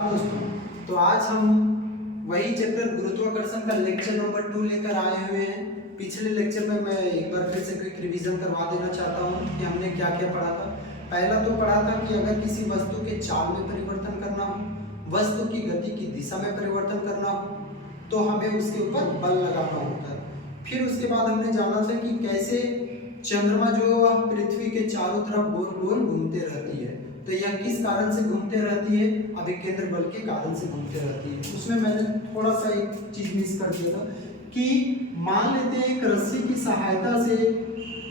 दोस्तों, तो आज हम वही चैप्टर गुरुत्वाकर्षण का लेक्चर नंबर 2 लेकर आए हुए हैं। पिछले लेक्चर में मैं एक बार फिर से क्विक रिवीजन करवा देना चाहता हूँ कि हमने क्या क्या पढ़ा था। पहला तो पढ़ा था कि अगर किसी वस्तु के चाल में परिवर्तन करना हो, वस्तु की गति की दिशा में परिवर्तन करना हो, तो हमें उसके ऊपर बल लगाना होता है। फिर उसके बाद हमने जाना था कि कैसे चंद्रमा जो पृथ्वी के चारों तरफ गोल गोल घूमते रहती है, तो यह किस कारण से घूमते रहती है? अभिकेंद्र बल के कारण से घूमते रहती है। उसमें मैंने थोड़ा सा एक चीज मिस कर दिया था कि मान लेते हैं एक रस्सी की सहायता से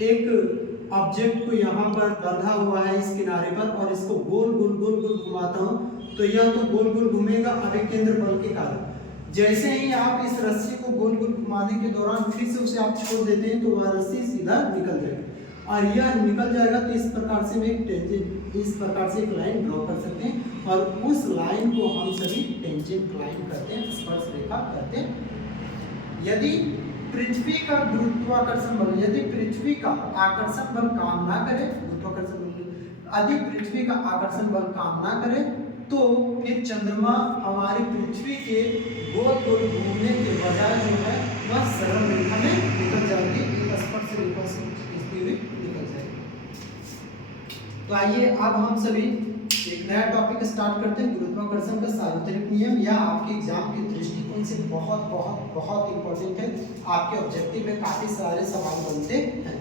एक ऑब्जेक्ट को यहाँ पर बंधा हुआ है इस किनारे पर और इसको गोल गोल गोल गोल घुमाता हूँ, तो यह तो गोल गोल घूमेगा अभिकेंद्र बल के कारण। जैसे ही आप इस रस्सी को गोल गोल घुमाने के दौरान फिर से उसे आप छोड़ देते हैं तो वह रस्सी सीधा निकल जाएगी और यह निकल जाएगा। तो इस प्रकार से एक टेंजेंट, इस प्रकार से एक लाइन ड्रॉ कर सकते हैं और उस लाइन को हम सभी टेंजेंट लाइन कहते हैं, स्पर्श रेखा कहते हैं। यदि पृथ्वी का गुरुत्वाकर्षण बल, यदि पृथ्वी का आकर्षण बल काम ना करे, गुरुत्वाकर्षण बल यदि पृथ्वी का आकर्षण बल काम ना करे तो फिर चंद्रमा हमारी पृथ्वी के गोल गोल घूमने के बजाय जो है वह सरल रेखा में निकल जाएगी, एक स्पर्श रेखा से खींचती हुई निकल जाएगी। तो आइए अब हम सभी एक नया टॉपिक स्टार्ट करते हैं, गुरुत्वाकर्षण का सार्वत्रिक नियम। या आपके एग्जाम के दृष्टिकोण से बहुत बहुत बहुत इंपॉर्टेंट है, आपके ऑब्जेक्टिव में काफी सारे सवाल बनते हैं।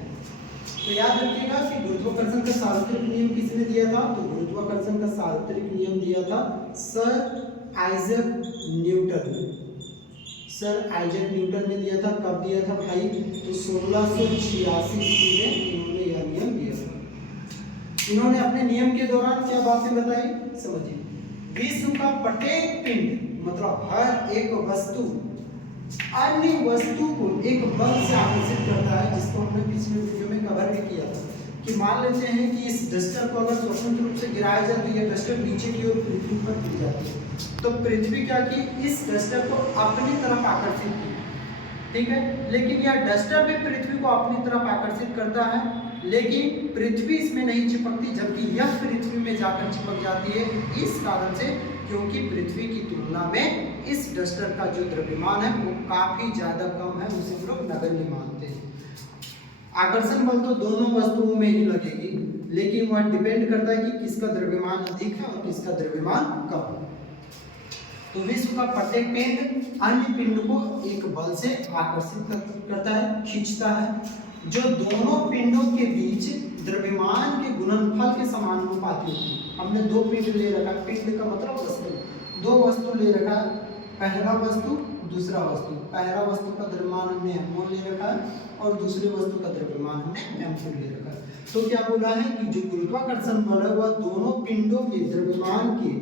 तो याद रखिएगा कि गुरुत्वाकर्षण का सार्वत्रिक नियम किसने दिया था? तो गुरुत्वाकर्षण का सार्वत्रिक नियम दिया था सर आइजैक न्यूटन ने। सर आइजैक न्यूटन ने दिया था। कब दिया था भाई? तो 1686 ईस्वी में इन्होंने यह नियम दिया था। इन्होंने अपने नियम के दौरान क्या बातें बताई, समझिए। विश्व का प्रत्येक पिंड, मतलब हर एक वस्तु अन्य वस्तु को एक बल से आकर्षित करता है, जिसको हमने पिछले वीडियो में कवर भी किया था कि मान लेते हैं कि इस डस्टर को अगर स्वतंत्र रूप से गिराया जाए तो यह डस्टर नीचे की ओर पृथ्वी पर गिर जाती है। तो पृथ्वी क्या की, इस डस्टर को अपनी तरफ आकर्षित की, ठीक है। लेकिन यह डस्टर भी पृथ्वी को अपनी तरफ आकर्षित करता है, लेकिन पृथ्वी इसमें नहीं चिपकती, जबकि यह पृथ्वी में जाकर चिपक जाती है। इस कारण से, क्योंकि पृथ्वी की तुलना में इस डस्टर का जो द्रव्यमान है वो काफी ज्यादा कम है, उसे हम लोग नगण्य मानते हैं। आकर्षण बल तो दोनों वस्तुओं में ही लगेगी, लेकिन वह डिपेंड करता है कि किसका द्रव्यमान अधिक है और किसका द्रव्यमान कम है। तो विश्व का प्रत्येक पिंड अन्य पिंड को एक बल से आकर्षित करता है, खींचता है, जो दोनों पिंडों के बीच द्रव्यमान के गुणनफल के समानुपाती होती है। हमने दो पिंड ले रखा, पिंड का मतलब वस्तु, दो वस्तु ले रखा, पहला वस्तु दूसरा वस्तु। पहला वस्तु का द्रव्यमान हमने m1 ले रखा है और दूसरे वस्तु का द्रव्यमान हमने m2 ले रखा है। तो क्या बोला है कि जो गुरुत्वाकर्षण बल है वह दोनों पिंडों के द्रव्यमान के,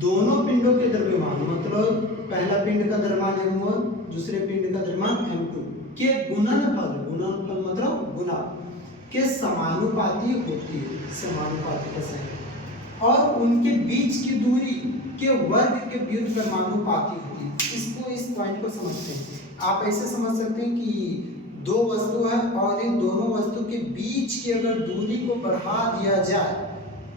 दोनों पिंडों के द्रव्यमान, मतलब पहला पिंड का द्रव्यमान m1, दूसरे पिंड का द्रव्यमान m2 के गुणनफल, गुणनफल मतलब गुना के समानुपाती होती है, समानुपाती कैसे है, और उनके बीच की दूरी के वर्ग के व्युत्क्रमानुपाती होती है। इसको, इस पॉइंट को समझते हैं। आप ऐसे समझ सकते हैं कि दो वस्तु है और इन दोनों वस्तु के बीच की अगर दूरी को बढ़ा दिया जाए,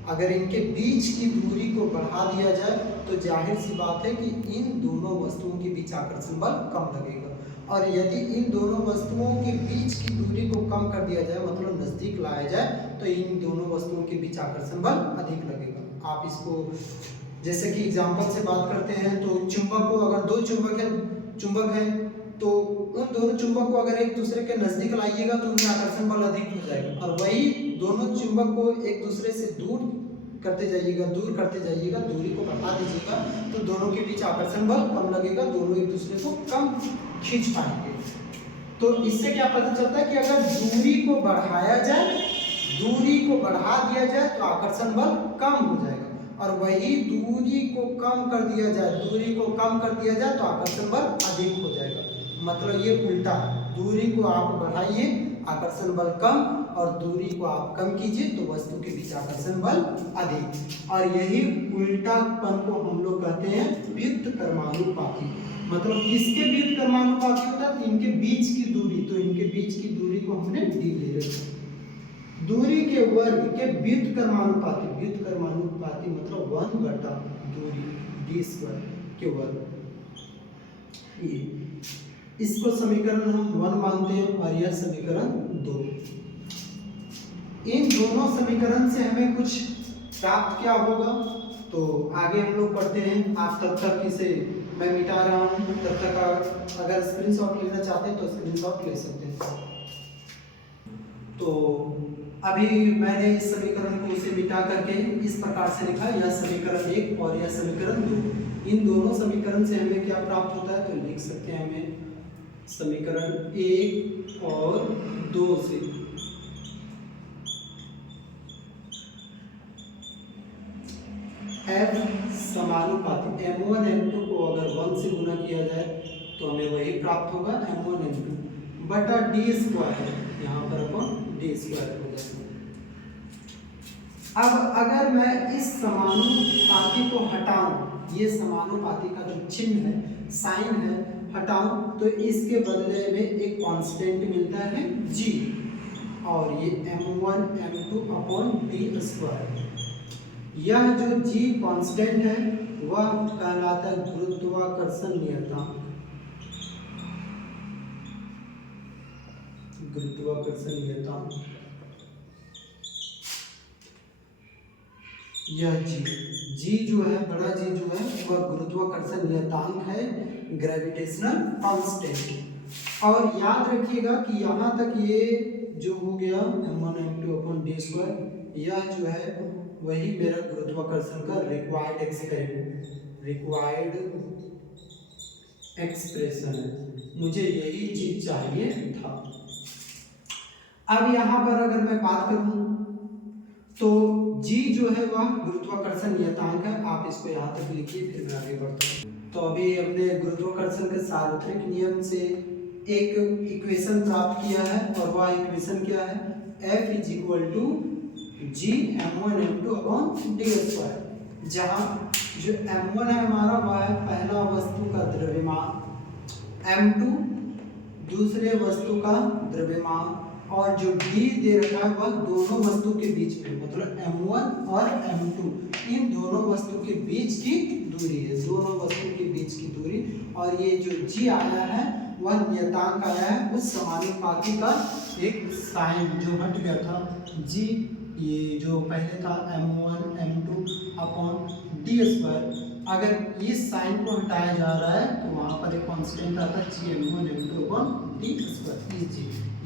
अगर इनके बीच की दूरी को बढ़ा दिया जाए तो जाहिर सी बात है कि इन दोनों वस्तुओं के बीच आकर्षण बल कम लगेगा, और यदि इन दोनों वस्तुओं के बीच की दूरी को कम कर दिया जाए, मतलब नजदीक लाया जाए, तो इन दोनों वस्तुओं के बीच आकर्षण बल अधिक लगेगा। आप इसको जैसे कि एग्जांपल से बात करते हैं तो चुंबक को, अगर दो चुंबक है तो उन दोनों चुंबक को अगर एक दूसरे के नजदीक लाइएगा तो उनका आकर्षण बल अधिक हो जाएगा, और वही दोनों चुंबक को एक दूसरे से दूर करते जाइएगा, दूर करते जाइएगा, दूरी को बढ़ा दीजिएगा, तो दोनों के बीच आकर्षण बल कम लगेगा, दोनों एक दूसरे को कम खींच पाएंगे। तो इससे क्या पता चलता है कि अगर दूरी को बढ़ाया जाए, दूरी को बढ़ा दिया जाए तो आकर्षण बल कम हो जाएगा, और वही दूरी को कम कर दिया जाए, दूरी को कम कर दिया जाए तो आकर्षण बल अधिक हो जाएगा। मतलब ये उल्टा है, दूरी को आप बढ़ाइए आकर्षण बल कम, और दूरी को आप कम कीजिए तो वस्तु के बीच आकर्षण बल अधिक। और यही उल्टापन को हम लोग कहते हैं व्युत्क्रमानुपाती। मतलब किसके व्युत्क्रमानुपाती होता है? इनके बीच की दूरी, तो इनके बीच की दूरी को हमने d ले रखा। दूरी के वर्ग के व्युत्क्रमानुपाती, व्युत्क्रमानुपाती मतलब 1/, दूरी d स्क्वायर के वर्ग, ये इसको समीकरण हम 1 मानते हैं और यह समीकरण 2। इन दोनों समीकरण से हमें कुछ प्राप्त क्या होगा तो आगे हम लोग पढ़ते हैं। आप तब तक इसे मैं मिटा रहा हूँ, तब तक अगर स्क्रीनशॉट लेना चाहते हैं तो स्क्रीनशॉट ले सकते हैं। तो अभी मैंने इस समीकरण को उसे मिटा करके इस प्रकार से लिखा, यह समीकरण 1 और यह समीकरण 2। इन दोनों समीकरण से हमें क्या प्राप्त होता है तो लिख सकते हैं हमें समीकरण 1 और 2 से F समानुपाती m1 m2 को अगर 1 से गुना किया जाए तो हमें वही प्राप्त होगा m1 m2 बटा d स्क्वायर, यहाँ पर अपन d स्क्वायर हो जाएगा। अब अगर मैं इस समानुपाती को हटाऊं, ये समानुपाती का जो चिन्ह है, साइन है, हटाऊं तो इसके बदले में एक कांस्टेंट मिलता है g, और ये m1 m2 upon d square. यह जो g कांस्टेंट है वह कहलाता है गुरुत्वाकर्षण नियतांक, गुरुत्वाकर्षण नियतांक। यह g जो है, बड़ा g जो है वह गुरुत्वाकर्षण नियतांक है, ग्रेविटेशनल कांस्टेंट। और याद रखिएगा कि यहाँ तक ये जो हो गया m1 m2 upon d square, यह जो है वही मेरा गुरुत्वाकर्षण का रिक्वायर्ड एक्सप्रेशन है, मुझे यही चीज चाहिए था। अब यहाँ पर अगर मैं बात करूं तो g जो है वह गुरुत्वाकर्षण नियतांक है, आप इसको यहाँ तक लिखिए फिर मैं आगे बढ़ता हूँ। तो अभी हमने गुरुत्वाकर्षण के सार्वत्रिक नियम से एक इक्वेशन प्राप्त किया है और वह इक्वेशन क्या है, F is equal to g m1 m2 upon d square, जहाँ जो m1 है हमारा वह है पहला वस्तु का द्रव्यमान, m2 दूसरे वस्तु का द्रव्यमान, और जो d दे रखा है वह दोनों वस्तु के बीच में, मतलब m1 और m2 इन दोनों वस्तु के बीच की दूरी है, दोनों वस्तु के बीच की दूरी। और ये जो g आया है वह नियतांक आया है उस समानुपाती का एक साइन जो हट गया था g, ये जो पहले था m1 m2 upon d square, अगर इस साइन को हटाया जा रहा है तो वहाँ पर एक कांस्टेंट आता है g m1 m2 upon d square,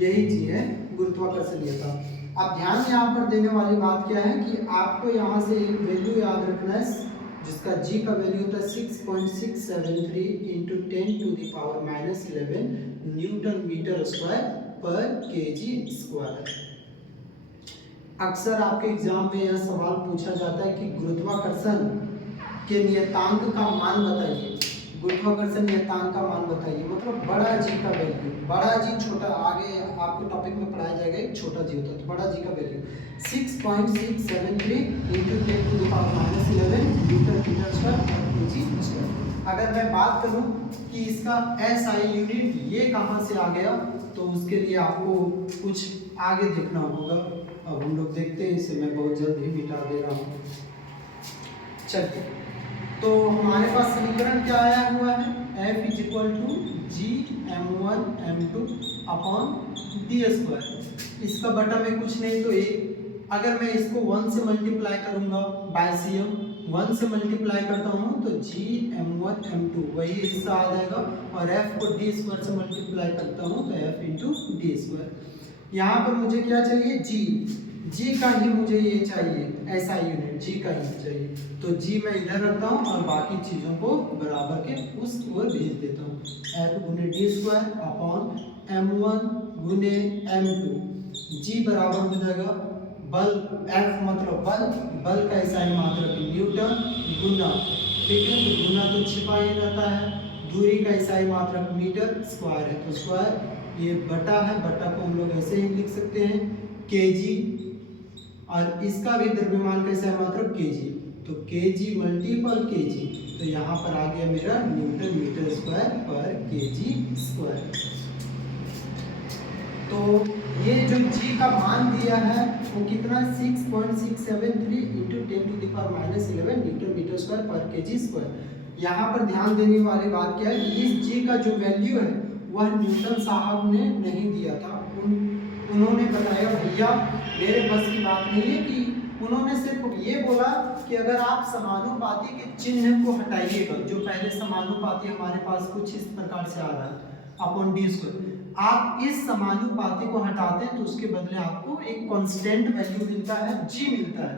यही g है गुरुत्वाकर्षण नियतांक। अब ध्यान यहाँ पर देने वाली बात क्या है कि आपको यहाँ से एक वैल्यू याद रखना है जिसका g का वैल्यू होता है 6.673 into 10⁻⁻11 Newton metre square per KG square. अक्सर आपके एग्जाम में यह सवाल पूछा जाता है कि गुरुत्वाकर्षण के नियतांक का मान बताइए, गुरुत्वाकर्षण नियतांक का मान बताइए, मतलब बड़ा जी का वैल्यू, बड़ा जी छोटा, आगे आपको टॉपिक में पढ़ाया जाएगा एक छोटा जी होता है, तो बड़ा जी का value 6.673 into 10⁻11 newton metre square per KG square. अगर मैं बात करूं कि इसका SI यूनिट ये कहां से आ गया तो उसके लिए आपको कुछ आगे देखना होगा। अब हम लोग देखते हैं, इसे मैं बहुत जल्द ही मिटा दे रहा हूँ। चलिए, तो हमारे पास समीकरण क्या आया हुआ है, F is equal to G m1 m2 upon d square. इसका बटा में कुछ नहीं तो एक, अगर मैं इसको 1 से मल्टीप्लाई करूंगा बाय CM, 1 से मल्टीप्लाई करता हूँ तो g m1 m2 वही हिस्सा आ जाएगा, और f को d स्क्वायर से मल्टीप्लाई करता हूँ तो f इंटू डी स्क्वायर। यहाँ पर मुझे क्या चाहिए, g का ही मुझे ये चाहिए, ऐसा यूनिट g का ही चाहिए, तो g मैं इधर रखता हूँ और बाकी चीज़ों को बराबर के उस ओर भेज देता हूँ। f गुने डी स्क्वायर अपॉन m1 गुने m2, g बराबर हो जाएगा बल, f मतलब बल, बल का ऐसा ही मात्रक न्यूटन गुना, ठीक है, तो गुना तो छिपा ही रहता है, दूरी का ऐसा ही मात्रक मीटर, स्क्वायर है तो स्क्वायर, ये बटा है, बटा को हम लोग ऐसे ही लिख सकते हैं केजी, और इसका भी द्रव्यमान कैसा है मात्रक केजी, तो केजी मल्टीपल केजी, तो यहाँ पर आ गया मेरा Newton metre square per KG square. तो ये जो जी का मान दिया है वो कितना 6.673 into 10⁻11 newton metre square per KG square. यहाँ पर ध्यान देने वाली बात क्या है कि इस जी का जो वैल्यू है वह न्यूटन साहब ने नहीं दिया था। उन्होंने बताया भैया मेरे बस की बात नहीं है कि उन्होंने सिर्फ ये बोला कि अगर आप समानुपाती के चिन्ह को हटाइएगा, जो पहले समानुपाती हमारे पास कुछ इस प्रकार से आ रहा है अपॉन डी स्क्वायर, आप इस समानुपाती को हटाते हैं तो उसके बदले आपको एक कांस्टेंट वैल्यू मिलता है, जी मिलता है।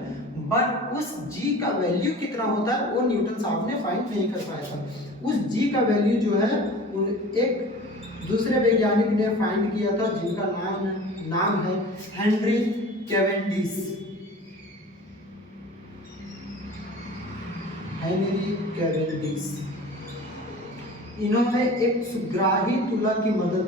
बट उस जी का वैल्यू कितना होता है वो न्यूटन साहब ने फाइंड नहीं कर पाया था। उस जी का वैल्यू जो है एक दूसरे वैज्ञानिक ने फाइंड किया था जिनका नाम है हेनरी कैवेंडिश। हेनरी कैवेंडिश इन्होंने एक सुग्राही तुला की मदद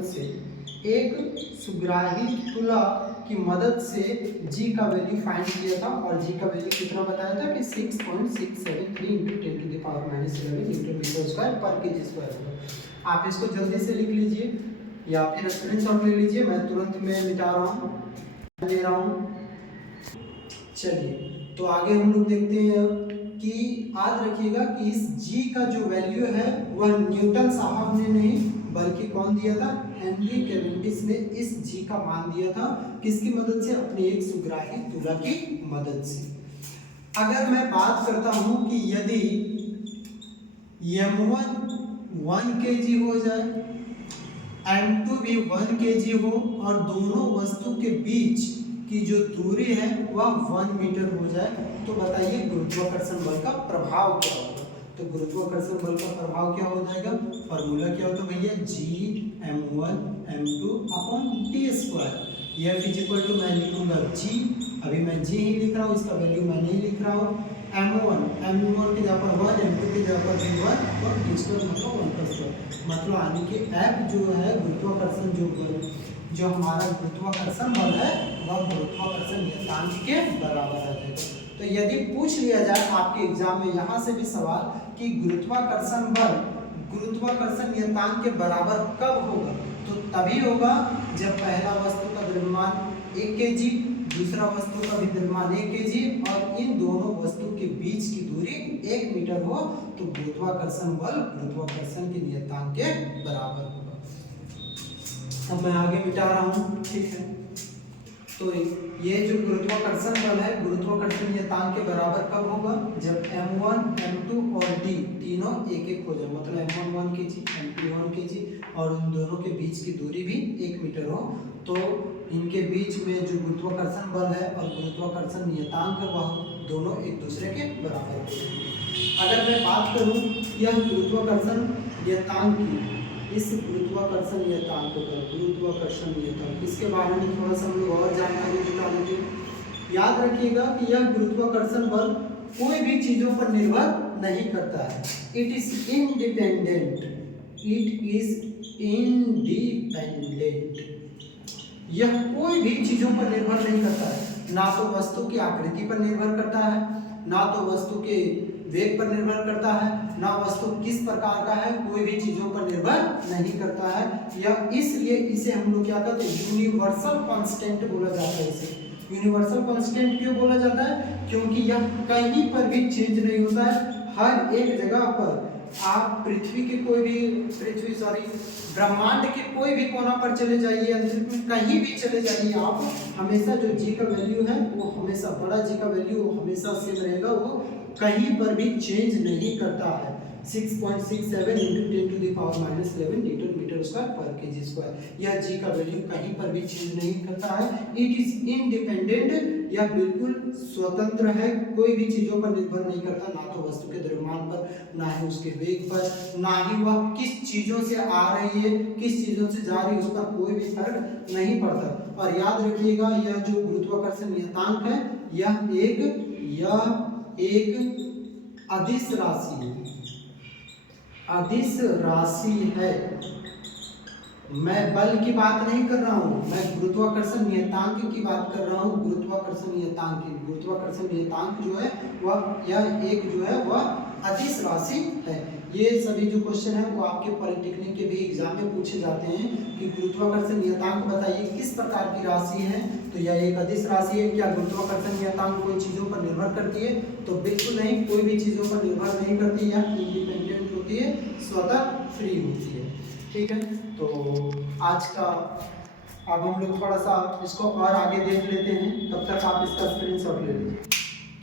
से जी का वैल्यू फाइंड किया था और जी का वैल्यू कितना बताया था कि 6.673 into 10⁻11 newton metre square per KG square होगा। आप इसको जल्दी से लिख लीजिए या फिर स्क्रीनशॉट ले लीजिए, मैं तुरंत में मिटा रहा हूँ, ले रहा हूँ। चलिए तो आगे हम लोग देखते हैं कि याद रखिएगा कि इस जी का जो वैल्यू है वह न्यूटन साहब ने नहीं बल्कि कौन दिया था, हेनरी कैवेंडिश ने इस जी का मान दिया था। किसकी मदद से, अपने एक सुग्राही तुला की मदद से। अगर मैं बात करता हूं कि यदि m1 1 kg हो जाए, m2 भी 1 kg हो और दोनों वस्तु के बीच की जो दूरी है वह 1 मीटर हो जाए, तो बताइए गुरुत्वाकर्षण बल का प्रभाव क्या होगा। तो गुरुत्वाकर्षण बल का प्रभाव क्या हो जाएगा, फॉर्मूला क्या होता है भैया, Gm1 m2 upon T square. F equal to मैं लिखूंगा G, अभी मैं G ही लिख रहा हूँ, इसका वैल्यू मैं नहीं लिख रहा हूँ। m1 की जगह पर 1, m2 की जगह पर 1 और टी स्क्वायर मतलब 1+1, मतलब यानी कि F जो है गुरुत्वाकर्षण जो हमारा गुरुत्वाकर्षण बल है वह गुरुत्वाकर्षण नियतांक के बराबर आ जाएगा। तो यदि पूछ लिया जाए आपके एग्जाम में यहाँ से भी सवाल कि गुरुत्वाकर्षण बल गुरुत्वाकर्षण नियतांक के बराबर कब होगा, तो तभी होगा जब पहला वस्तु का द्रव्यमान 1 kg, दूसरा वस्तु का भी द्रव्यमान 1 kg और इन दोनों वस्तु के बीच की दूरी 1 मीटर हो, तो गुरुत्वाकर्षण बल गुरुत्वाकर्षण के नियतांक के बराबर होगा। अब मैं आगे मिटा रहा हूँ, ठीक है। तो ये जो गुरुत्वाकर्षण बल है गुरुत्वाकर्षण नियतांक के बराबर कब होगा, जब m1 m2 और d तीनों एक एक हो जाए, मतलब m1 1 kg m2 1 kg और उन दोनों के बीच की दूरी भी 1 मीटर हो, तो इनके बीच में जो गुरुत्वाकर्षण बल है और गुरुत्वाकर्षण नियतांक है वह दोनों एक दूसरे के बराबर हो। अगर मैं बात करूँ यह गुरुत्वाकर्षण नियतांक की, इस गुरुत्वाकर्षण नियतांक का गुरुत्वाकर्षण नियतांक इसके बारे में थोड़ा सा हम लोग और जानकारी जुटा लेंगे। याद रखिएगा कि यह गुरुत्वाकर्षण बल कोई भी चीजों पर निर्भर नहीं करता है, इट इज इंडिपेंडेंट, यह कोई भी चीजों पर निर्भर नहीं करता है, ना तो वस्तु की आकृति पर निर्भर करता है, ना तो वस्तु के वेग पर निर्भर करता है, ना वस्तु किस प्रकार का है, कोई भी चीजों पर निर्भर नहीं करता है। या इसलिए इसे हम लोग क्या कहते हैं, यूनिवर्सल कांस्टेंट बोला जाता है। इसे यूनिवर्सल कांस्टेंट क्यों बोला जाता है, क्योंकि यह कहीं पर भी चेंज नहीं होता है। हर एक जगह पर आप ब्रह्मांड के कोई भी कोना पर चले जाइए, कहीं भी चले जाइए, आप हमेशा जो जी का वैल्यू है वो हमेशा बड़ा जी का वैल्यू हमेशा सेम रहेगा, वो कहीं पर भी चेंज नहीं करता है। 6.67 into 10⁻11 newton metre square per KG square, यह जी का वैल्यू कहीं पर भी चेंज नहीं करता है। इट इज इंडिपेंडेंट, यह बिल्कुल स्वतंत्र है, कोई भी चीजों पर निर्भर नहीं करता, ना तो वस्तु के द्रव्यमान पर, ना ही उसके वेग पर, ना ही वह किस चीजों से आ रही है, किस चीजों से जा रही है, उस पर कोई भी फर्क नहीं पड़ता। और याद रखिएगा यह जो गुरुत्वाकर्षण नियतांक है यह एक अदिश राशि है। मैं बल की बात नहीं कर रहा हूँ, मैं गुरुत्वाकर्षण नियतांक की बात कर रहा हूँ। गुरुत्वाकर्षण नियतांक जो है वह यह एक जो है वह अदिश राशि है। ये सभी जो क्वेश्चन है वो आपके पॉलिटेक्निक के भी एग्जाम में पूछे जाते हैं कि गुरुत्वाकर्षण नियतांक बताइए किस प्रकार की राशि है। तो यह एक अदिश राशि है। क्या गुरुत्वाकर्षण नियतांक कोई चीज़ों पर निर्भर करती है? तो बिल्कुल नहीं, कोई भी चीज़ों पर निर्भर नहीं करती, यह इंडिपेंडेंट होती है, स्वतः फ्री होती है। ठीक है, तो आज का अब हम लोग थोड़ा सा इसको और आगे देख लेते हैं, तब तक आप इसका स्क्रीनशॉट ले लीजिए।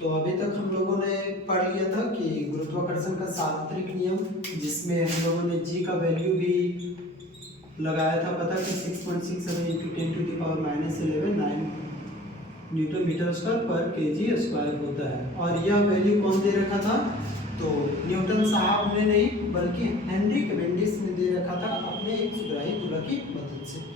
तो अभी तक हम लोगों ने पढ़ लिया था कि गुरुत्वाकर्षण का सार्वत्रिक नियम, जिसमें हम लोगों ने जी का वैल्यू भी लगाया था पता कि 6.67 × 10⁻⁻11 9 Newton metre square per KG square होता है। और यह वैल्यू कौन दे रखा था? तो न्यूटन साहब ने नहीं बल्कि हेनरी कैवेंडिश ने दे रखा था अपने एक सुग्राही तुला की मदद से।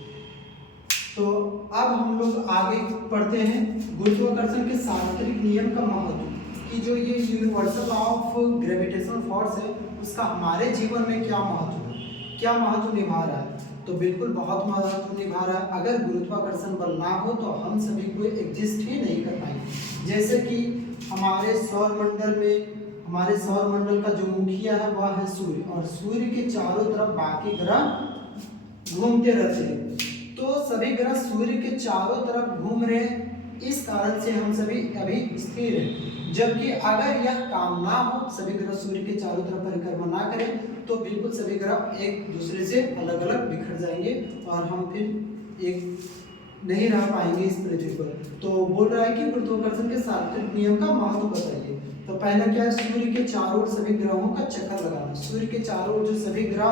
तो अब हम लोग आगे पढ़ते हैं गुरुत्वाकर्षण के सार्वत्रिक नियम का महत्व, कि जो ये universal law of gravitational force है उसका हमारे जीवन में क्या महत्व है, क्या महत्व निभा रहा है। तो बिल्कुल बहुत महत्व निभा रहा है। अगर गुरुत्वाकर्षण बल ना हो तो हम सभी को एग्जिस्ट ही नहीं कर पाएंगे। जैसे कि हमारे सौर मंडल का जो मुखिया है वह है सूर्य, और सूर्य के चारों तरफ बाकी ग्रह घूमते रहते हैं। तो सभी ग्रह सूर्य के चारों तरफ घूम रहे हैं, इस कारण से हम सभी अभी स्थिर हैं। जबकि अगर यह काम ना हो, सभी ग्रह सूर्य के चारों तरफ परिक्रमा ना करें, तो बिल्कुल सभी ग्रह एक दूसरे से अलग अलग बिखर जाएंगे और हम फिर एक नहीं रह पाएंगे इस पृथ्वी पर। तो बोल रहा है कि गुरुत्वाकर्षण के सार्वत्रिक नियम का महत्व बताइए। तो पहला क्या है? सूर्य के चारों ओर सभी ग्रहों का चक्कर लगाना। सूर्य के चारों ओर जो सभी ग्रह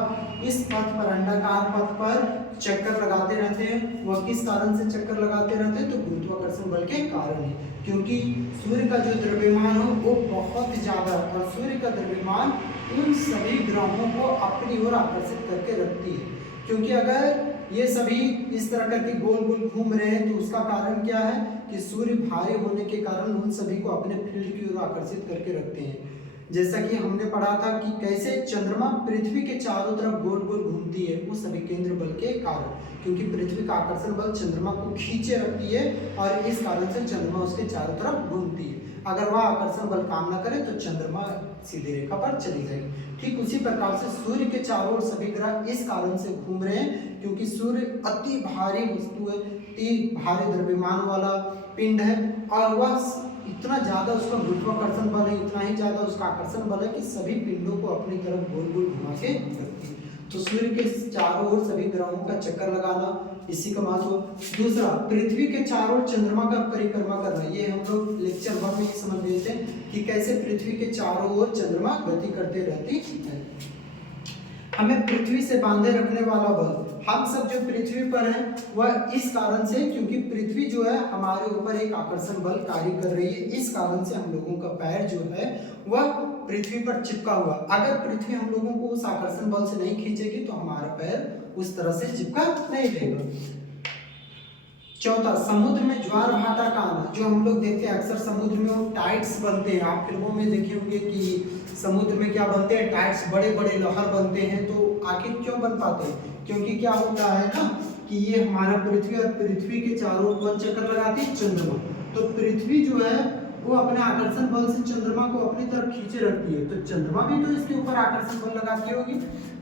इस पथ पर, अंडाकार पथ पर चक्कर लगाते रहते हैं, वह किस कारण से चक्कर लगाते रहते हैं? तो गुरुत्वाकर्षण बल के कारण है। क्योंकि सूर्य का जो द्रव्यमान हो वो बहुत ज़्यादा है, और सूर्य का द्रव्यमान उन सभी ग्रहों को अपनी ओर आकर्षित करके रखती है। क्योंकि अगर ये सभी इस तरह करके गोल गोल घूम रहे हैं तो उसका कारण क्या है कि सूर्य भारी होने के कारण उन सभी को अपने फील्ड की ओर आकर्षित करके रखते हैं। जैसा कि हमने पढ़ा था कि कैसे चंद्रमा पृथ्वी के चारों तरफ गोल गोल घूमती है, वो सभी केंद्र बल के कारण, क्योंकि पृथ्वी का आकर्षण बल चंद्रमा को खींचे रखती है और इस कारण से चंद्रमा उसके चारों तरफ घूमती है। अगर वह आकर्षण बल काम न करे तो चंद्रमा सीधी रेखा पर चली जाएगी। ठीक उसी प्रकार से सूर्य के चारों ओर सभी ग्रह इस कारण से घूम रहे हैं क्योंकि सूर्य अति भारी वस्तु है, अति भारी द्रव्यमान वाला पिंड है, और वह इतना ज़्यादा उसका गुरुत्वाकर्षण बल है, इतना ही ज़्यादा उसका आकर्षण बल है कि सभी पिंडों को अपनी तरफ गोल गोल घुमा के रखती है। तो सूर्य के चारों ओर सभी ग्रहों का चक्कर लगाना, इसी का महत्व। दूसरा, पृथ्वी के चारों ओर चंद्रमा का परिक्रमा करना। ये हम लोग लेक्चर 1 में ही समझ गए थे कि कैसे पृथ्वी के चारों ओर चंद्रमा गति करते रहती है। हमें पृथ्वी से बांधे रखने वाला बल, हम सब जो पृथ्वी पर हैं वह इस कारण से, क्योंकि पृथ्वी जो है हमारे ऊपर एक आकर्षण बल कार्य कर रही है, इस कारण से हम लोगों का पैर जो है वह पृथ्वी पर चिपका हुआ। अगर पृथ्वी हम लोगों को उस आकर्षण बल से नहीं खींचेगी तो हमारा पैर उस तरह से चिपका नहीं रहेगा। चौथा, समुद्र में ज्वार भाटा का आना। जो हम लोग देखते हैं अक्सर समुद्र में वो टाइड्स बनते हैं, आप फिल्मों में देखे होंगे कि समुद्र में क्या बनते हैं, टाइड्स, बड़े बड़े लहर बनते हैं। तो आखिर क्यों बन पाते हैं? क्योंकि क्या होता है ना कि ये हमारा पृथ्वी, और पृथ्वी के चारों ओर चक्कर लगाती है चंद्रमा। तो पृथ्वी जो है वो अपने आकर्षण बल से चंद्रमा को अपनी तरफ खींचे रखती है, तो चंद्रमा भी तो इसके ऊपर आकर्षण बल लगाती होगी।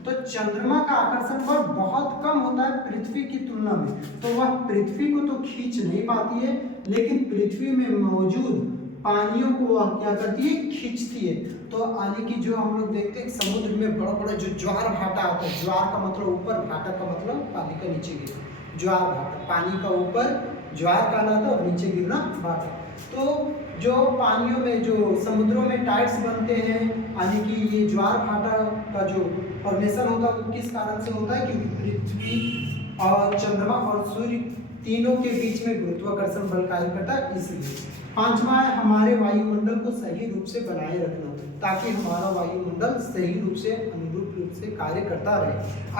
तो चंद्रमा का आकर्षण बल बहुत कम होता है पृथ्वी की तुलना में, तो वह पृथ्वी को तो खींच नहीं पाती है, लेकिन पृथ्वी में मौजूद पानियों को वह क्या करती है, खींचती है। तो यानी कि जो हम लोग देखते हैं समुद्र में बड़ा बड़ा जो ज्वार भाटा आता है, ज्वार का मतलब ऊपर, भाटा का मतलब पानी का नीचे गिरना, ज्वार भाटा, पानी का ऊपर ज्वार कहलाता है और नीचे गिरना भाटा। तो जो पानियों में, जो समुद्रों में टाइड्स बनते हैं, यानी कि ये ज्वार भाटा का जो फॉर्मेशन होता है वो किस कारण से होता है? क्योंकि पृथ्वी और चंद्रमा और सूर्य तीनों के बीच में गुरुत्वाकर्षण बल कार्य करता है, इसलिए। पांचवा है हमारे वायुमंडल को सही रूप से बनाए रखना, ताकि हमारा वायुमंडल सही रूप से, अनुरूप रूप से कार्य करता रहे।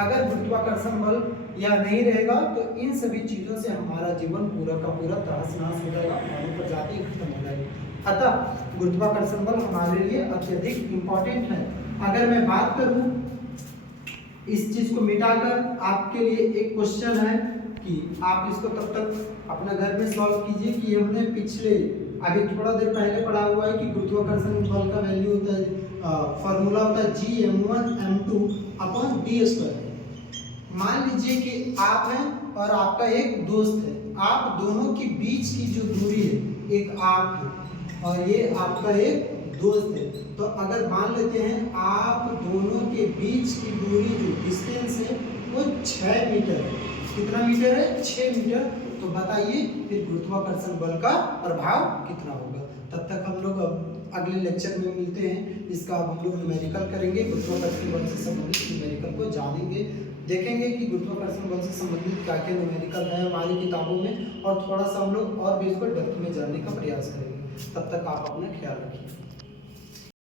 अगर गुरुत्वाकर्षण बल या नहीं रहेगा तो इन सभी चीज़ों से हमारा जीवन पूरा का पूरा तहस नहस हो जाएगा, वहाँ पर जाते ही खत्म हो जाएगा। अतः गुरुत्वाकर्षण बल हमारे लिए अत्यधिक इम्पोर्टेंट है। अगर मैं बात करूँ इस चीज़ को मिटाकर, आपके लिए एक क्वेश्चन है कि आप इसको तब तक अपना घर में सॉल्व कीजिए कि हमने पिछले, अभी थोड़ा देर पहले पढ़ा हुआ है कि गुरुत्वाकर्षण बल का वैल्यू होता है फॉर्मूला होता है G m1m2/d²। मान लीजिए कि आप हैं और आपका एक दोस्त है, आप दोनों के बीच की जो दूरी है, एक आप है और ये आपका एक दोस्त है, तो अगर मान लेते हैं आप दोनों के बीच की दूरी जो डिस्टेंस है वो 6 मीटर है। कितना मीटर है? 6 मीटर। तो बताइए फिर गुरुत्वाकर्षण बल का प्रभाव कितना होगा। तब तक हम लोग अगले लेक्चर में मिलते हैं। इसका अब हम लोग न्यूमेरिकल करेंगे, गुरुत्वाकर्षण बल से संबंधित न्यूमेरिकल को जानेंगे, देखेंगे कि गुरुत्वाकर्षण बल से संबंधित क्या क्या न्यूमेरिकल है हमारी किताबों में, और थोड़ा सा हम लोग और भी इसको डेप्थ में जानने का प्रयास करेंगे। तब तक आप अपना ख्याल रखिए।